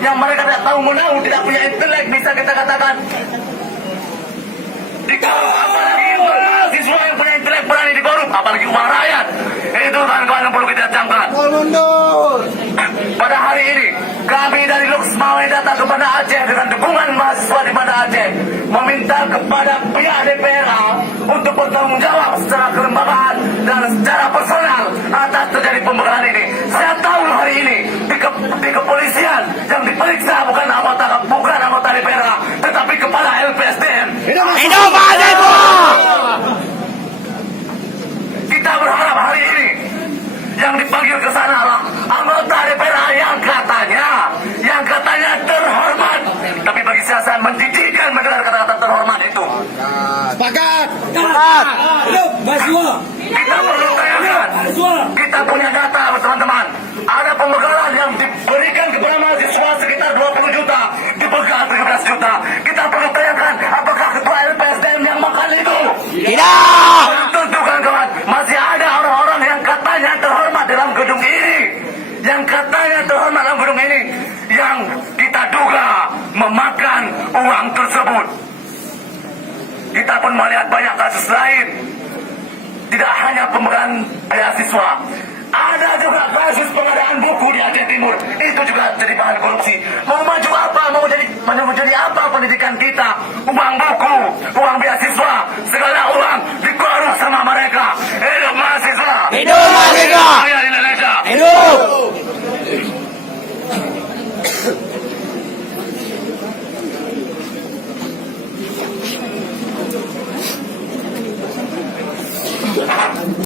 yang mereka tidak tahu menahu, tidak punya intelek, bisa kita katakan. Apalagi mahasiswa yang punya intelek berani dikorup, apalagi uang rakyat. Itu kawan-kawan yang perlu kita camkan. Pada hari ini kami dari Luxmawe datang kepada Aceh dengan dukungan mahasiswa di Banda Aceh, meminta kepada pihak DPRA untuk bertanggung jawab secara kelembagaan dan secara personal atas terjadi pembekalan ini. Saya tahu hari ini di kepolisian yang diperiksa bukan anggota DPRA, tetapi kepala LPSDM. Hidup mahasiswa! Kita berharap hari ini yang dipanggil ke sana adalah anggota DPRA yang katanya terhormat, tapi bagi saya menjijikkan mendengar kata-kata terhormat itu. Sepakat! Hidup mahasiswa! Kita perlu tanyakan, kita punya data teman-teman. Ada pembegalan yang diberikan kepada mahasiswa sekitar 20 juta, dibegal 13 juta. Kita perlu tanyakan, apakah ketua LPSDM yang makan itu? Tidak! Tentu kawan-kawan, masih ada orang-orang yang katanya terhormat dalam gedung ini, yang kita duga memakan uang tersebut. Kita pun melihat banyak kasus lain, tidak hanya pembegalan beasiswa, ada juga kasus pengadaan buku di Aceh Timur. Itu juga jadi bahan korupsi. Mau maju apa, mau jadi apa pendidikan kita? Uang buku, uang beasiswa, segala uang dikorupsi sama mereka. Hidup mahasiswa! Hidup mahasiswa! Rakyat Indonesia! Hidup!